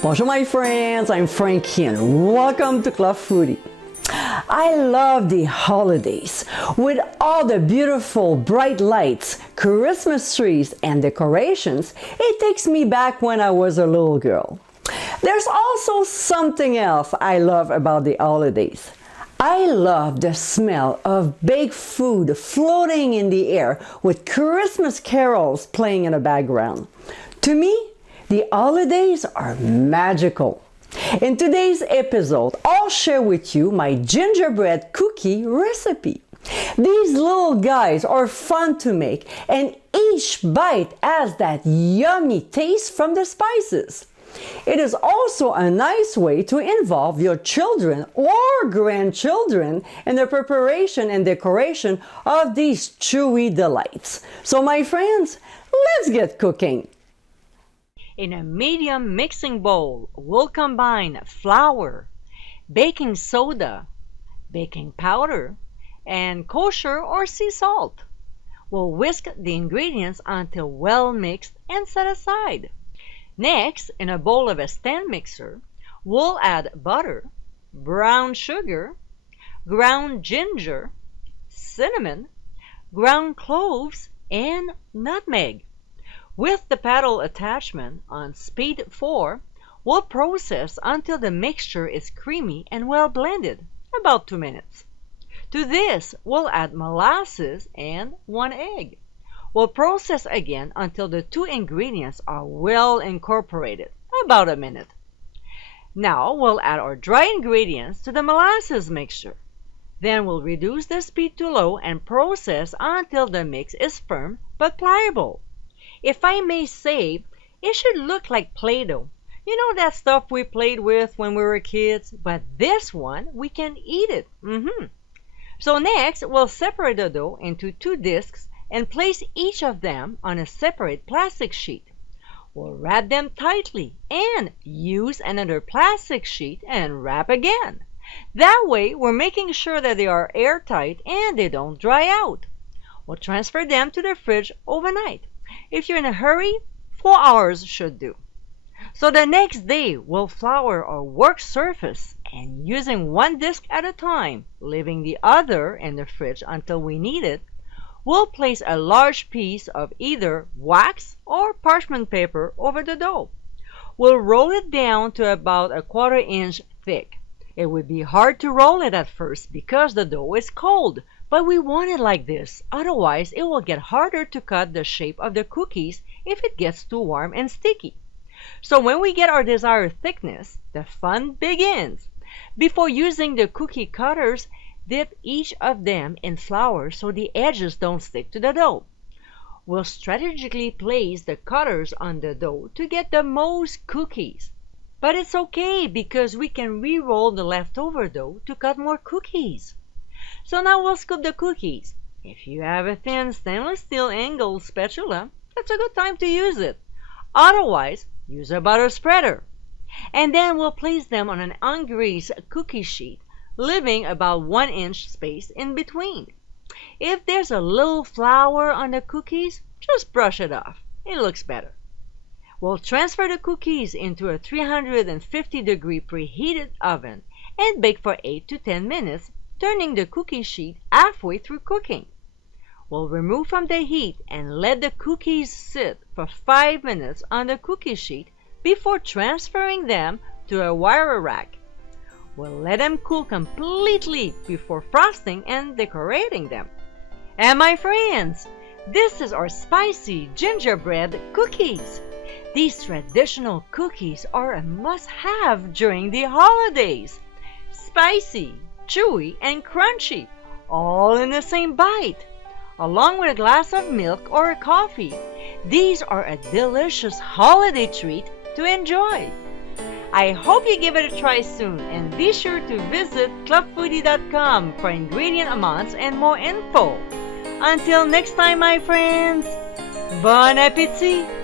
Bonjour my friends, I'm Frankie and welcome to Club Foodie. I love the holidays with all the beautiful bright lights, Christmas trees and decorations. It takes me back when I was a little girl. There's also something else I love about the holidays. I love the smell of baked food floating in the air with Christmas carols playing in the background. To me, the holidays are magical. In today's episode, I'll share with you my gingerbread cookie recipe. These little guys are fun to make, and each bite has that yummy taste from the spices. It is also a nice way to involve your children or grandchildren in the preparation and decoration of these chewy delights. So my friends, let's get cooking. In a medium mixing bowl, we'll combine flour, baking soda, baking powder, and kosher or sea salt. We'll whisk the ingredients until well mixed and set aside. Next, in a bowl of a stand mixer, we'll add butter, brown sugar, ground ginger, cinnamon, ground cloves, and nutmeg. With the paddle attachment on speed 4, we'll process until the mixture is creamy and well blended, about 2 minutes. To this, we'll add molasses and 1 egg. We'll process again until the 2 ingredients are well incorporated, about a minute. Now we'll add our dry ingredients to the molasses mixture. Then we'll reduce the speed to low and process until the mix is firm but pliable. If I may say, it should look like Play-Doh. You know that stuff we played with when we were kids? But this one, we can eat it. So next, we'll separate the dough into 2 discs and place each of them on a separate plastic sheet. We'll wrap them tightly and use another plastic sheet and wrap again. That way, we're making sure that they are airtight and they don't dry out. We'll transfer them to the fridge overnight. If you're in a hurry, 4 hours should do. So the next day, we'll flour our work surface and using 1 disc at a time, leaving the other in the fridge until we need it, we'll place a large piece of either wax or parchment paper over the dough. We'll roll it down to about a 1/4 inch thick. It would be hard to roll it at first because the dough is cold, but we want it like this. Otherwise, it will get harder to cut the shape of the cookies if it gets too warm and sticky. So when we get our desired thickness, the fun begins. Before using the cookie cutters, dip each of them in flour so the edges don't stick to the dough. We'll strategically place the cutters on the dough to get the most cookies. But it's okay because we can re-roll the leftover dough to cut more cookies. So now we'll scoop the cookies. If you have a thin stainless steel angled spatula, that's a good time to use it. Otherwise, use a butter spreader. And then we'll place them on an ungreased cookie sheet, leaving about 1 inch space in between. If there's a little flour on the cookies, just brush it off. It looks better. We'll transfer the cookies into a 350-degree preheated oven and bake for 8 to 10 minutes, turning the cookie sheet halfway through cooking. We'll remove from the heat and let the cookies sit for 5 minutes on the cookie sheet before transferring them to a wire rack. We'll let them cool completely before frosting and decorating them. And my friends, this is our spicy gingerbread cookies. These traditional cookies are a must-have during the holidays. Spicy, chewy, and crunchy, all in the same bite. Along with a glass of milk or a coffee, these are a delicious holiday treat to enjoy. I hope you give it a try soon, and be sure to visit clubfoodie.com for ingredient amounts and more info. Until next time, my friends, bon appétit!